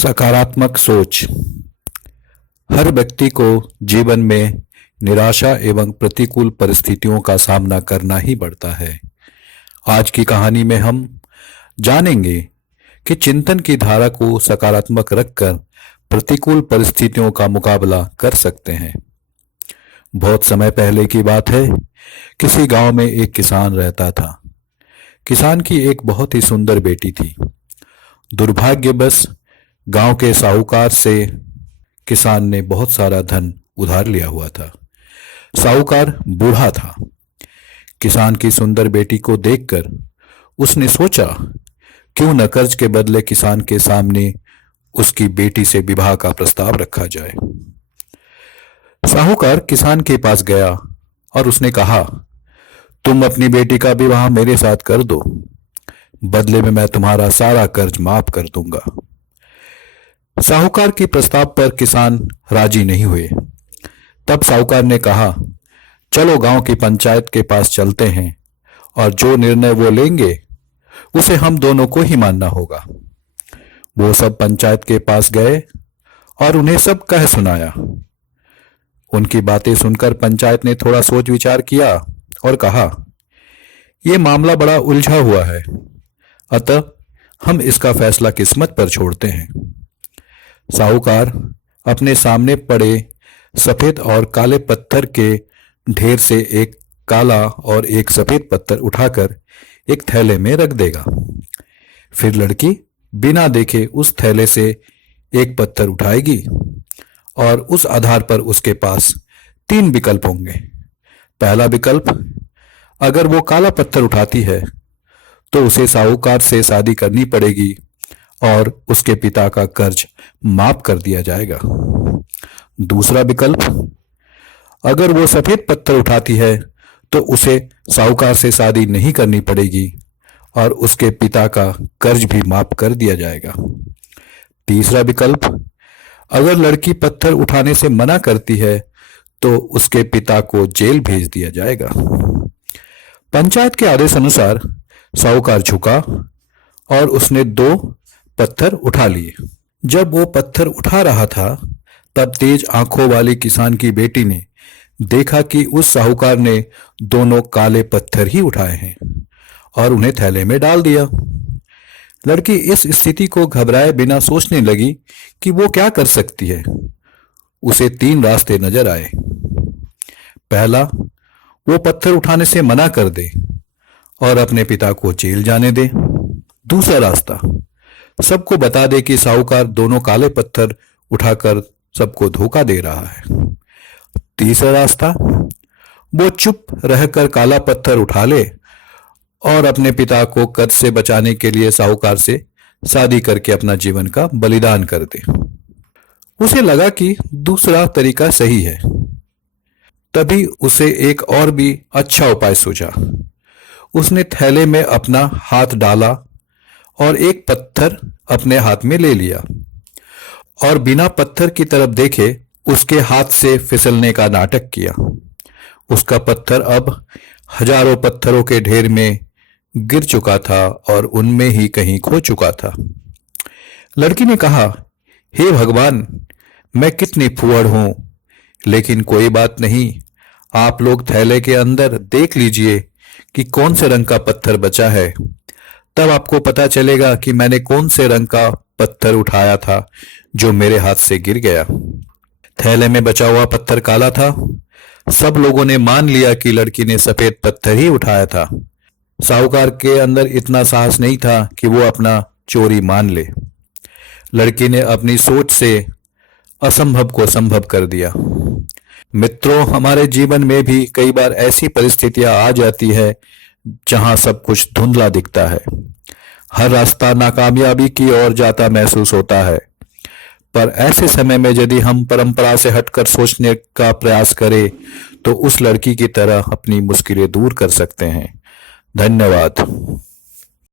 सकारात्मक सोच। हर व्यक्ति को जीवन में निराशा एवं प्रतिकूल परिस्थितियों का सामना करना ही पड़ता है। आज की कहानी में हम जानेंगे कि चिंतन की धारा को सकारात्मक रखकर प्रतिकूल परिस्थितियों का मुकाबला कर सकते हैं। बहुत समय पहले की बात है। किसी गांव में एक किसान रहता था। किसान की एक बहुत ही सुंदर बेटी थी। दुर्भाग्यवश गांव के साहूकार से किसान ने बहुत सारा धन उधार लिया हुआ था। साहूकार बूढ़ा था। किसान की सुंदर बेटी को देखकर उसने सोचा, क्यों न कर्ज के बदले किसान के सामने उसकी बेटी से विवाह का प्रस्ताव रखा जाए। साहूकार किसान के पास गया और उसने कहा, तुम अपनी बेटी का विवाह मेरे साथ कर दो, बदले में मैं तुम्हारा सारा कर्ज माफ कर दूंगा। साहूकार के प्रस्ताव पर किसान राजी नहीं हुए। तब साहूकार ने कहा, चलो गांव की पंचायत के पास चलते हैं और जो निर्णय वो लेंगे उसे हम दोनों को ही मानना होगा। वो सब पंचायत के पास गए और उन्हें सब कह सुनाया। उनकी बातें सुनकर पंचायत ने थोड़ा सोच विचार किया और कहा, यह मामला बड़ा उलझा हुआ है, अतः हम इसका फैसला किस्मत पर छोड़ते हैं। साहूकार अपने सामने पड़े सफेद और काले पत्थर के ढेर से एक काला और एक सफेद पत्थर उठाकर एक थैले में रख देगा। फिर लड़की बिना देखे उस थैले से एक पत्थर उठाएगी और उस आधार पर उसके पास 3 विकल्प होंगे। पहला विकल्प, अगर वो काला पत्थर उठाती है तो उसे साहूकार से शादी करनी पड़ेगी और उसके पिता का कर्ज माफ कर दिया जाएगा। दूसरा विकल्प, अगर वो सफेद पत्थर उठाती है तो उसे साहूकार से शादी नहीं करनी पड़ेगी और उसके पिता का कर्ज भी माफ कर दिया जाएगा। तीसरा विकल्प, अगर लड़की पत्थर उठाने से मना करती है तो उसके पिता को जेल भेज दिया जाएगा। पंचायत के आदेश अनुसार साहूकार झुका और उसने 2 पत्थर उठा लिए। जब वो पत्थर उठा रहा था तब तेज आंखों वाली किसान की बेटी ने देखा कि उस साहूकार ने दोनों काले पत्थर ही उठाए हैं और उन्हें थैले में डाल दिया। लड़की इस स्थिति को घबराए बिना सोचने लगी कि वो क्या कर सकती है। उसे 3 रास्ते नजर आए। पहला, वो पत्थर उठाने से मना कर दे और अपने पिता को जेल जाने दे। दूसरा रास्ता, सबको बता दे कि साहूकार दोनों काले पत्थर उठाकर सबको धोखा दे रहा है। तीसरा रास्ता, वो चुप रहकर काला पत्थर उठा ले और अपने पिता को कर्ज से बचाने के लिए साहूकार से शादी करके अपना जीवन का बलिदान कर दे। उसे लगा कि दूसरा तरीका सही है। तभी उसे एक और भी अच्छा उपाय सूझा। उसने थैले में अपना हाथ डाला और एक पत्थर अपने हाथ में ले लिया और बिना पत्थर की तरफ देखे उसके हाथ से फिसलने का नाटक किया। उसका पत्थर अब हजारों पत्थरों के ढेर में गिर चुका था और उनमें ही कहीं खो चुका था। लड़की ने कहा, हे भगवान, मैं कितनी फूहड़ हूं, लेकिन कोई बात नहीं, आप लोग थैले के अंदर देख लीजिए कि कौन से रंग का पत्थर बचा है, तब आपको पता चलेगा कि मैंने कौन से रंग का पत्थर उठाया था जो मेरे हाथ से गिर गया। थैले में बचा हुआ पत्थर काला था। सब लोगों ने मान लिया कि लड़की ने सफेद पत्थर ही उठाया था। साहूकार के अंदर इतना साहस नहीं था कि वो अपना चोरी मान ले। लड़की ने अपनी सोच से असंभव को संभव कर दिया। मित्रों, हमारे जीवन में भी कई बार ऐसी परिस्थितियां आ जाती है जहां सब कुछ धुंधला दिखता है। हर रास्ता नाकामयाबी की ओर जाता महसूस होता है, पर ऐसे समय में यदि हम परंपरा से हटकर सोचने का प्रयास करें तो उस लड़की की तरह अपनी मुश्किलें दूर कर सकते हैं। धन्यवाद।